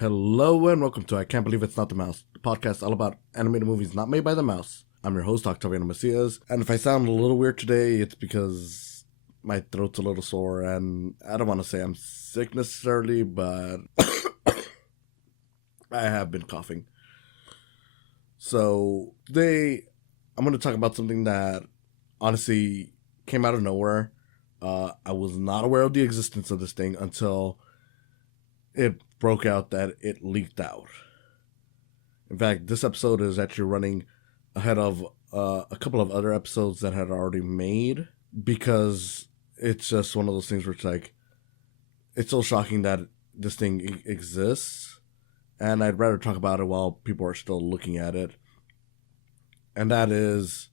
Hello and welcome to I Can't Believe It's Not the Mouse, the podcast all about animated movies not made by the mouse. I'm your host, Octaviano, and if I sound a little weird today, it's because my throat's a little sore, and I don't want to say I'm sick necessarily, but I have been coughing. So today, I'm going to talk about something that honestly came out of nowhere. I was not aware of the existence of this thing until it broke out that it leaked out. In fact, this episode is actually running ahead of a couple of other episodes that had already made, because it's just one of those things where it's like, it's so shocking that this thing exists, and I'd rather talk about it while people are still looking at it. And that is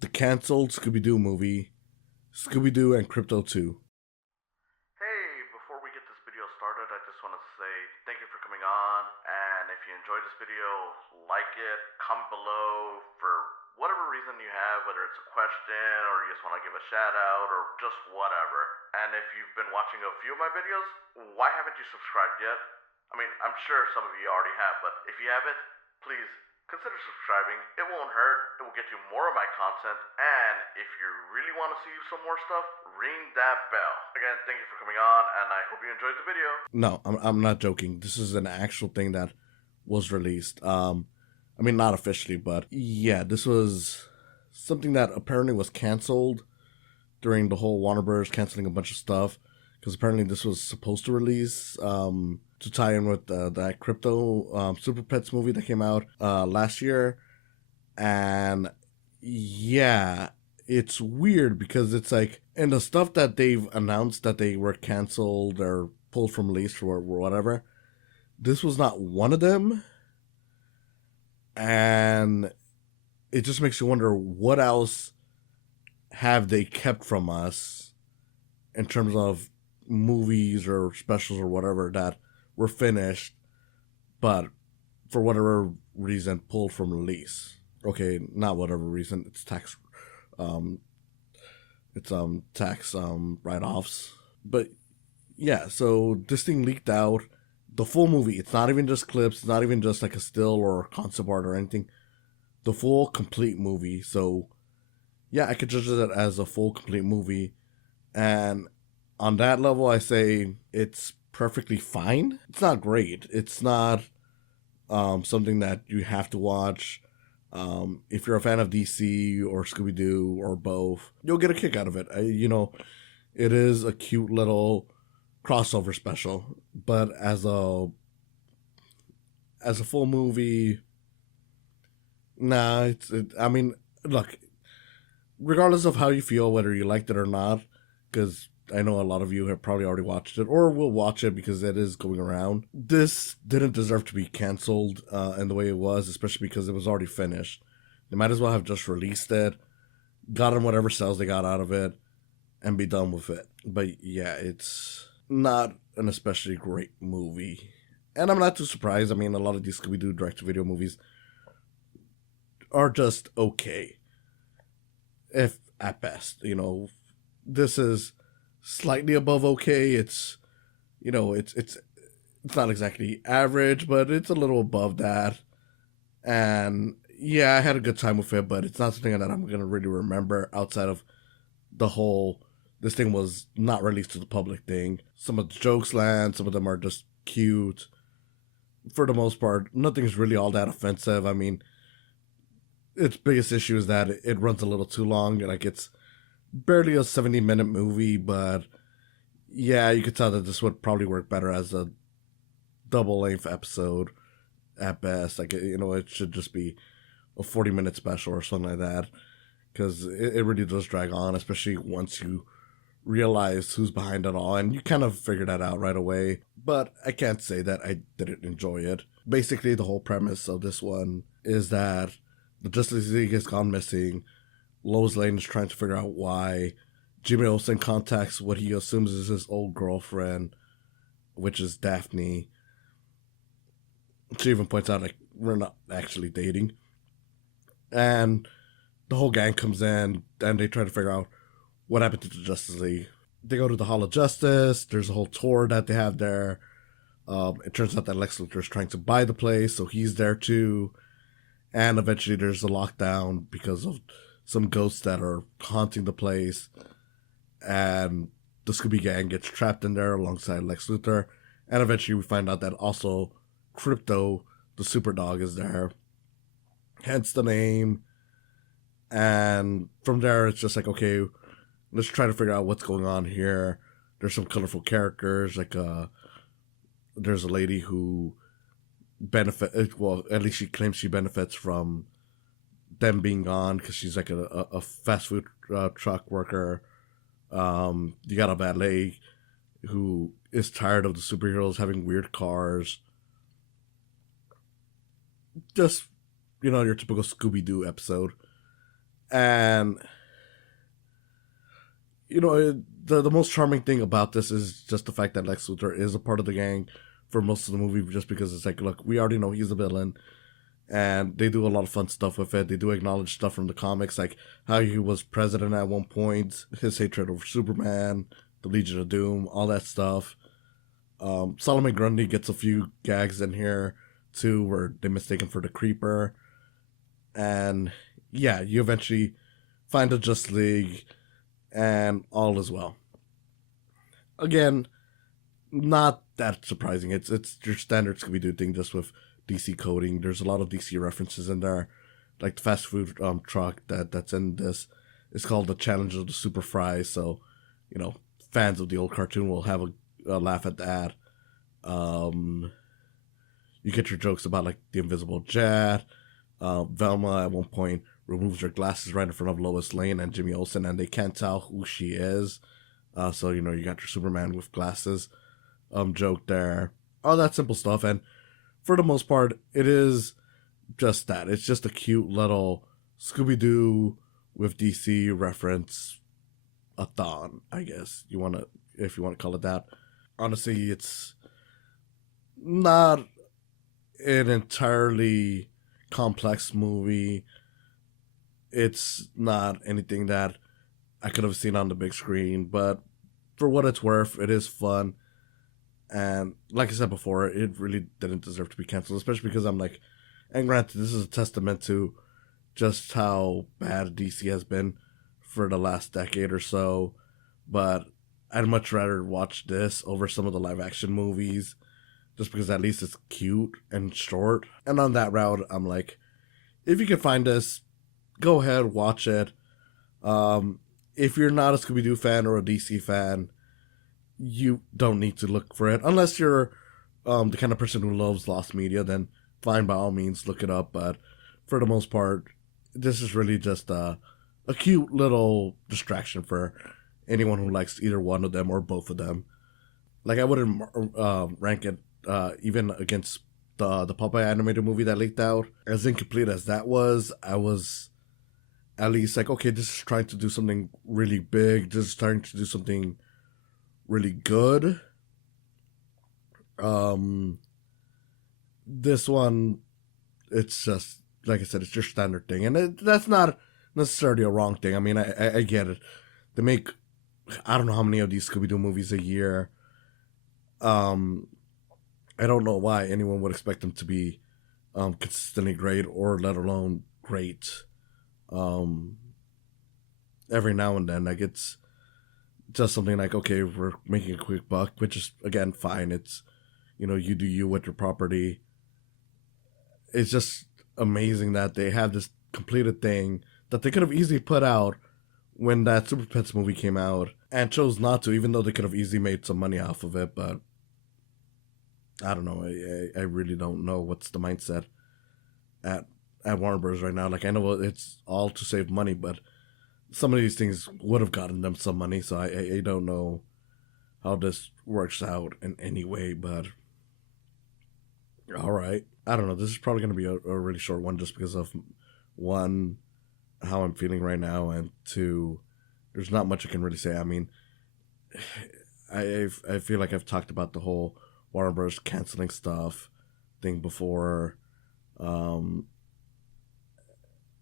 the canceled Scooby-Doo movie, Scooby-Doo and Krypto 2. Hey, before we get this video started, I just want to say thank you for coming on, and if you enjoyed this video, like it, comment below for whatever reason you have, whether it's a question or you just want to give a shout out or just whatever. And if you've been watching a few of my videos, why haven't you subscribed yet? I mean, I'm sure some of you already have, but if you haven't, please consider subscribing. It won't hurt. It will get you more of my content. And if you really want to see some more stuff, ring that bell. Again, thank you for coming on, and I hope you enjoyed the video. No, I'm not joking. This is an actual thing that was released. I mean, not officially, but yeah, this was something that apparently was canceled during the whole Warner Bros. Canceling a bunch of stuff, because apparently this was supposed to release to tie in with that Krypto Super Pets movie that came out last year. And yeah, it's weird because it's like, in the stuff that they've announced that they were canceled or pulled from release or whatever, this was not one of them. And it just makes you wonder, what else have they kept from us in terms of movies or specials or whatever that were finished, but for whatever reason pulled from release. Okay, not whatever reason, it's tax write-offs. But yeah, so this thing leaked out. The full movie, it's not even just clips, it's not even just like a still or concept art or anything. The full complete movie. So yeah, I could judge it as a full complete movie. And on that level, I say it's perfectly fine. It's not great. It's not something that you have to watch. If you're a fan of DC or Scooby-Doo or both, you'll get a kick out of it. It is a cute little crossover special, but as a full movie, nah. I mean, look, regardless of how you feel, whether you liked it or not, because I know a lot of you have probably already watched it or will watch it because it is going around. This didn't deserve to be canceled in the way it was, especially because it was already finished. They might as well have just released it, gotten whatever sales they got out of it, and be done with it. But yeah, it's not an especially great movie. And I'm not too surprised. I mean, a lot of these Scooby-Doo direct-to-video movies are just okay, if at best. This is slightly above okay. It's not exactly average, but it's a little above that. And yeah, I had a good time with it, but it's not something that I'm gonna really remember outside of the whole this thing was not released to the public thing. Some of the jokes land, some of them are just cute. For the most part, nothing's really all that offensive. I mean, its biggest issue is that it runs a little too long. Like, it's barely a 70-minute movie, but yeah, you could tell that this would probably work better as a double-length episode at best. Like, it should just be a 40-minute special or something like that, because it really does drag on, especially once you realize who's behind it all, and you kind of figure that out right away. But I can't say that I didn't enjoy it. Basically, the whole premise of this one is that the Justice League has gone missing. Lois Lane is trying to figure out why. Jimmy Olsen contacts what he assumes is his old girlfriend, which is Daphne. She even points out, like, we're not actually dating. And the whole gang comes in, and they try to figure out what happened to the Justice League. They go to the Hall of Justice. There's a whole tour that they have there. It turns out that Lex Luthor is trying to buy the place, so he's there too. And eventually there's a lockdown because of some ghosts that are haunting the place. And the Scooby Gang gets trapped in there alongside Lex Luthor. And eventually we find out that also Krypto, the super dog, is there. Hence the name. And from there, it's just like, okay, let's try to figure out what's going on here. There's some colorful characters, like there's a lady who well, at least she claims she benefits from them being gone because she's like a fast food truck worker. You got a valet who is tired of the superheroes having weird cars. Just, your typical Scooby-Doo episode. And, the most charming thing about this is just the fact that Lex Luthor is a part of the gang for most of the movie, just because it's like, look, we already know he's a villain, and they do a lot of fun stuff with it. They do acknowledge stuff from the comics, like how he was president at one point, his hatred over Superman, the Legion of Doom, all that stuff. Solomon Grundy gets a few gags in here too, where they mistake him for the Creeper, and yeah, you eventually find the Justice League, and all is well. Again, not that surprising. It's your standard Scooby-Doo thing, just with DC coding. There's a lot of DC references in there, like the fast food truck that's in this is called the Challenge of the Super Fries. So, fans of the old cartoon will have a laugh at that. You get your jokes about like the Invisible Jet. Velma at one point removes her glasses right in front of Lois Lane and Jimmy Olsen, and they can't tell who she is. So you got your Superman with glasses joke there. All that simple stuff, and for the most part, it is just that. It's just a cute little Scooby-Doo with DC reference a thon, I guess if you want to call it that. Honestly, it's not an entirely complex movie. It's not anything that I could have seen on the big screen, but for what it's worth, it is fun. And like I said before, it really didn't deserve to be canceled, especially because I'm like, and granted, this is a testament to just how bad DC has been for the last decade or so, but I'd much rather watch this over some of the live action movies, just because at least it's cute and short. And on that route, I'm like, if you can find this, go ahead, watch it. If you're not a Scooby-Doo fan or a DC fan, you don't need to look for it. Unless you're the kind of person who loves lost media, then fine, by all means, look it up. But for the most part, this is really just a cute little distraction for anyone who likes either one of them or both of them. Like, I wouldn't rank it even against the Popeye animated movie that leaked out. As incomplete as that was, I was at least like, okay, this is trying to do something really big. This is trying to do something really good. This one, it's just, like I said, it's your standard thing. And that's not necessarily a wrong thing. I mean, I get it. They make, I don't know how many of these Scooby-Doo movies a year. I don't know why anyone would expect them to be consistently great, or let alone great. Every now and then, like, it's just something like, okay, we're making a quick buck, which is, again, fine. It's, you do you with your property. It's just amazing that they have this completed thing that they could have easily put out when that Super Pets movie came out, and chose not to, even though they could have easily made some money off of it. But I don't know. I really don't know what's the mindset at Warner Bros. Right now. Like, I know it's all to save money, but some of these things would have gotten them some money, so I don't know how this works out in any way, but all right. I don't know. This is probably going to be a really short one, just because of, one, how I'm feeling right now, and two, there's not much I can really say. I mean, I feel like I've talked about the whole Warner Bros. Canceling stuff thing before.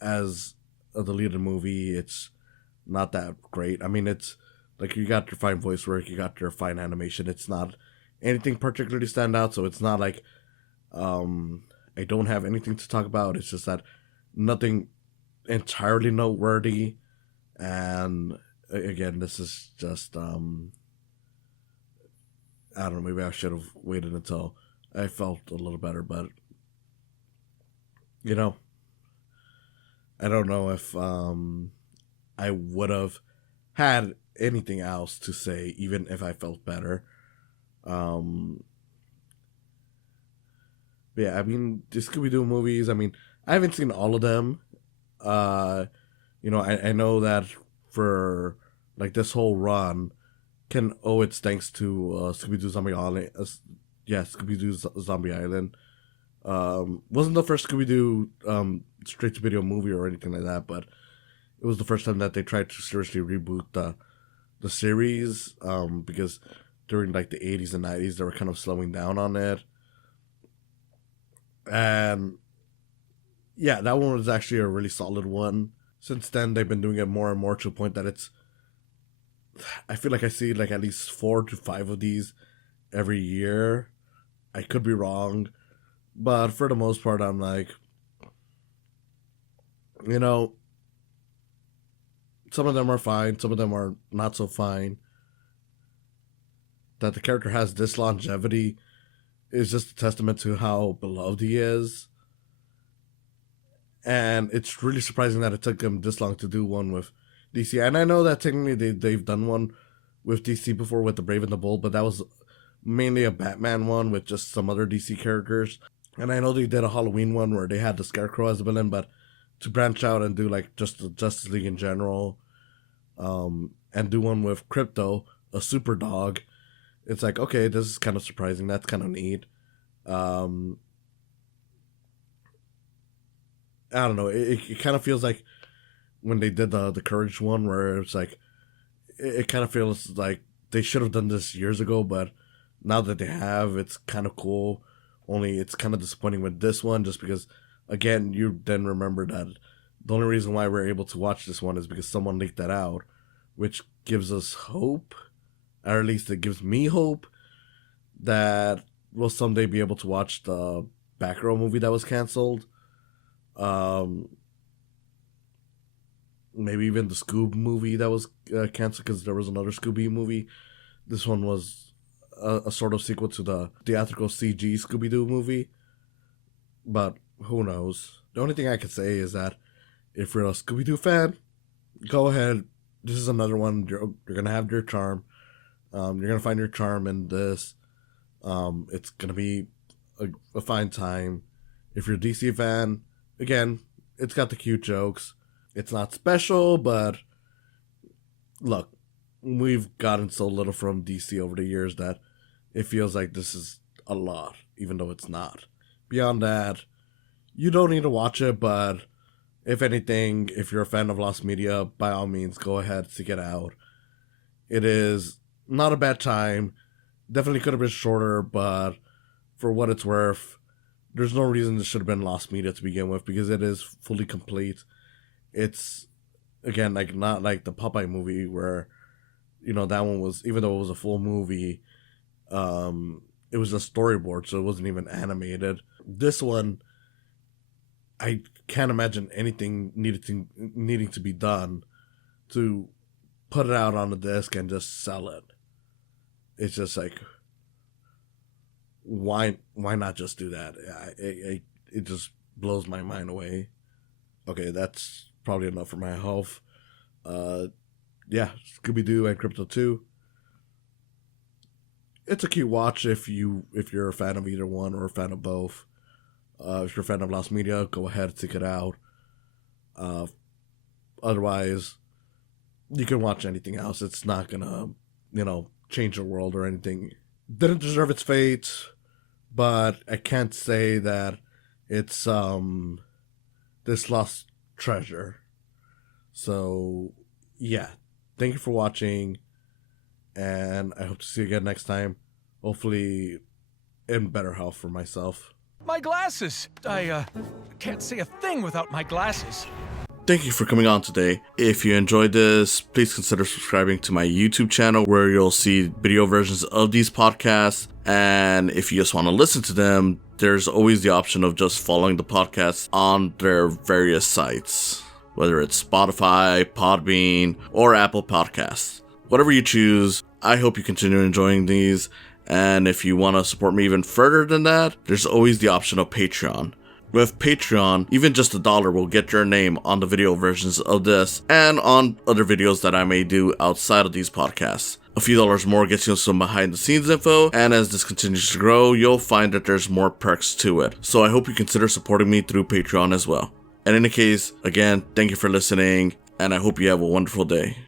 As a deleted movie, it's not that great. I mean, it's like, you got your fine voice work, you got your fine animation. It's not anything particularly stand out. So it's not like I don't have anything to talk about. It's just that nothing entirely noteworthy. And again, this is just I don't know, maybe I should have waited until I felt a little better, but you know, I don't know if I would have had anything else to say even if I felt better. Um yeah, I mean, the Scooby-Doo movies, I mean, I haven't seen all of them. Uh I know that for like this whole run can owe its thanks to Scooby-Doo Zombie Island. Scooby-Doo Zombie Island. Wasn't the first Scooby-Doo straight to video movie or anything like that, but it was the first time that they tried to seriously reboot the series. Because during like the 80s and 90s they were kind of slowing down on it, and yeah, that one was actually a really solid one. Since then, they've been doing it more and more to a point that I feel like I see like at least 4 to 5 of these every year. I could be wrong, but for the most part, I'm like, you know, some of them are fine, some of them are not so fine. That the character has this longevity is just a testament to how beloved he is. And it's really surprising that it took him this long to do one with DC. And I know that technically they've done one with DC before with the Brave and the Bold, but that was mainly a Batman one with just some other DC characters. And I know they did a Halloween one where they had the Scarecrow as a villain, but to branch out and do like just the Justice League in general, and do one with Krypto, a super dog, it's like, okay, this is kind of surprising. That's kind of neat. I don't know. It kind of feels like when they did the Courage one, where it's like it kind of feels like they should have done this years ago, but now that they have, it's kind of cool. Only it's kind of disappointing with this one, just because, again, you then remember that the only reason why we're able to watch this one is because someone leaked that out, which gives us hope, or at least it gives me hope that we'll someday be able to watch the Batgirl movie that was canceled. Maybe even the Scoob movie that was canceled because there was another Scooby movie. This one was a sort of sequel to the theatrical CG Scooby-Doo movie. But who knows? The only thing I can say is that if you're a Scooby-Doo fan, go ahead. This is another one. You're going to have your charm. You're going to find your charm in this. It's going to be a fine time. If you're a DC fan, again, it's got the cute jokes. It's not special, but look, we've gotten so little from DC over the years that it feels like this is a lot, even though it's not. Beyond that, you don't need to watch it, but if anything, if you're a fan of Lost Media, by all means, go ahead, seek it out. It is not a bad time. Definitely could have been shorter, but for what it's worth, there's no reason this should have been Lost Media to begin with, because it is fully complete. It's, again, like not like the Popeye movie where, that one was, even though it was a full movie, it was a storyboard, so it wasn't even animated. This one, I can't imagine anything needing to be done to put it out on the disc and just sell it. It's just like, why not just do that? It just blows my mind away. Okay, that's probably enough for my health. Yeah, Scooby-Doo and Krypto 2. It's a cute watch if you're a fan of either one or a fan of both. If you're a fan of Lost Media, go ahead, seek it out. Otherwise, you can watch anything else. It's not gonna, change the world or anything. Didn't deserve its fate, but I can't say that it's this lost treasure. So yeah, thank you for watching, and I hope to see you again next time. Hopefully in better health for myself. My glasses! I can't see a thing without my glasses. Thank you for coming on today. If you enjoyed this, please consider subscribing to my YouTube channel where you'll see video versions of these podcasts. And if you just want to listen to them, there's always the option of just following the podcast on their various sites, whether it's Spotify, Podbean, or Apple Podcasts. Whatever you choose, I hope you continue enjoying these. And if you want to support me even further than that, there's always the option of Patreon. With Patreon, even just $1 will get your name on the video versions of this and on other videos that I may do outside of these podcasts. A few dollars more gets you some behind the scenes info, and as this continues to grow, you'll find that there's more perks to it. So I hope you consider supporting me through Patreon as well. In any case, again, thank you for listening, and I hope you have a wonderful day.